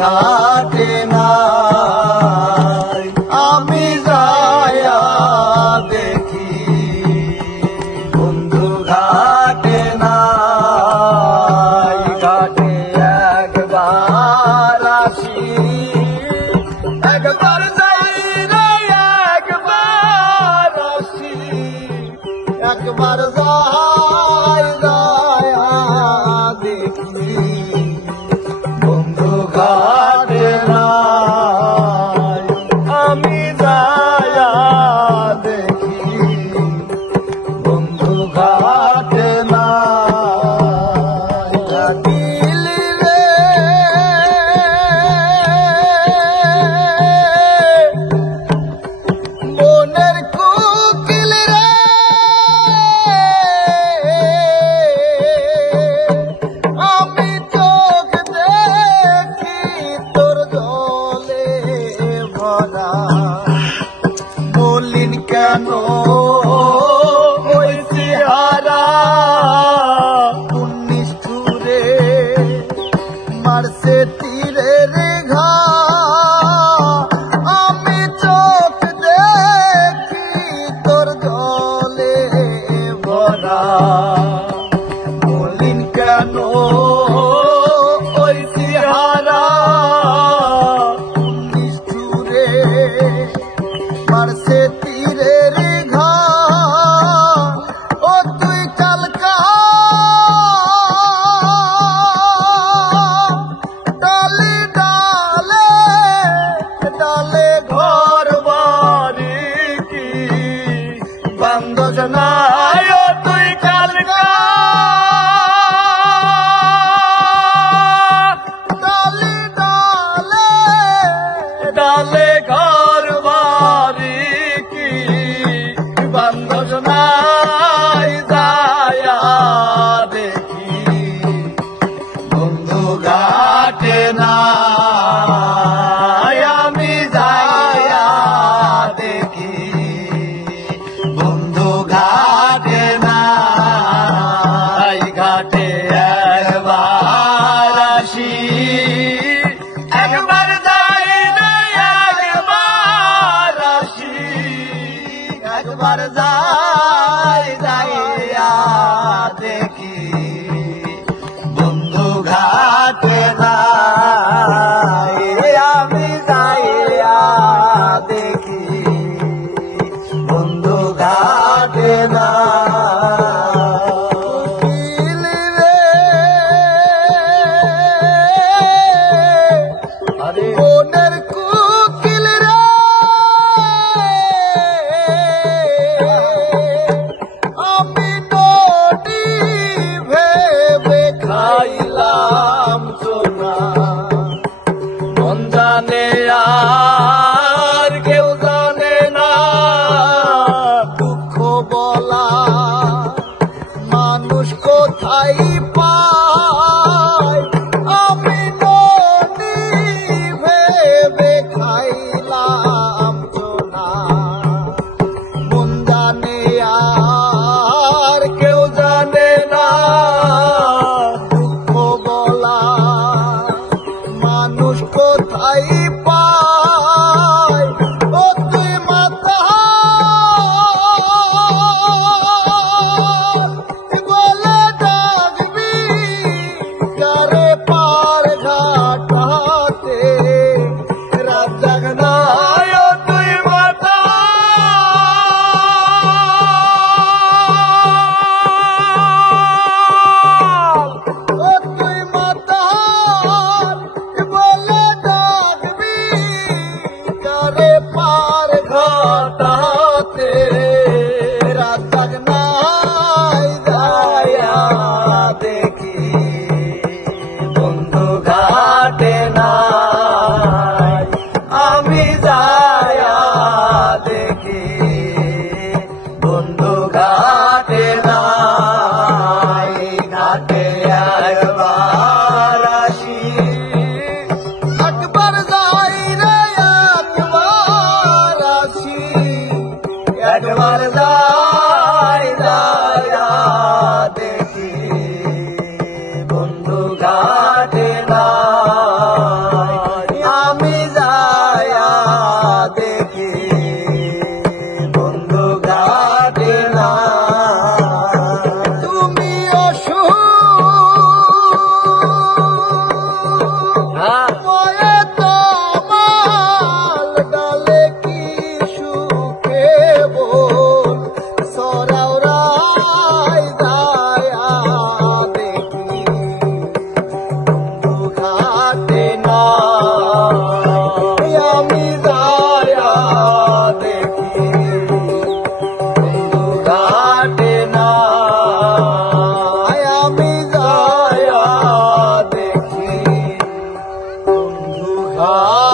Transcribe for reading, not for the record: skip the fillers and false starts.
ঘাটে নাই আমি যায়া দেখি বন্ধু ঘাটে নাই ঘাটে একবার আসি একবার যাই রে একবার আসি একবার যাই যায়া দেখি বন্ধু ঘাটে নাই আমি যায়া দেখি বন্ধু ঘাটে নাই দিল রে মনের কোকিল রে আমি চোখ দেখি তোর জলে ভরা বলিন কেন ওই চেহারা নিষ্ঠুরে মারছে তীরের ঘা আমি চোখ দেখি তোর জলে ভরা বলিন কেন ওই চেহারা নিষ্ঠুরে মারছে তীরের ঘা ও তুই কালকা ডালে ডালে ডালে ঘর বাড়ি কি বান্ধব নাই ও তুই কালকা ডালে ডালে ডালে ঘর বাড়ি কি বান্ধব নাই যায়া দেখি বন্ধু ঘাটে নাই আমি যায়া দেখি বন্ধু ঘাটে নাই ঘাটে একবার আসি একবার যাই না একবার আসি একবার যাই যাইয়া দেখি বন্ধু ঘাটে নাই আমি যাইয়া দেখি বন্ধু ঘাটে নাই ঘাটে নাই আমি যায়া দেখি বন্ধু ঘাটে নাই ঘাটে একবার আসি একবার যাই রে একবার আসি একবার যাই যায়া দেখি বন্ধু ঘাটে নাই আমি যায়া দেখি বন্ধু ঘাটে নাই তুমি অসুখ ময়ে তোমাল ডালে কি সুখে বল সরাও রাই যায়া দেখি বন্ধু ঘাটে নাই আমি যায়া দেখি বন্ধু ঘাটে নাই আমি যায়া দেখি বন্ধু ঘাটে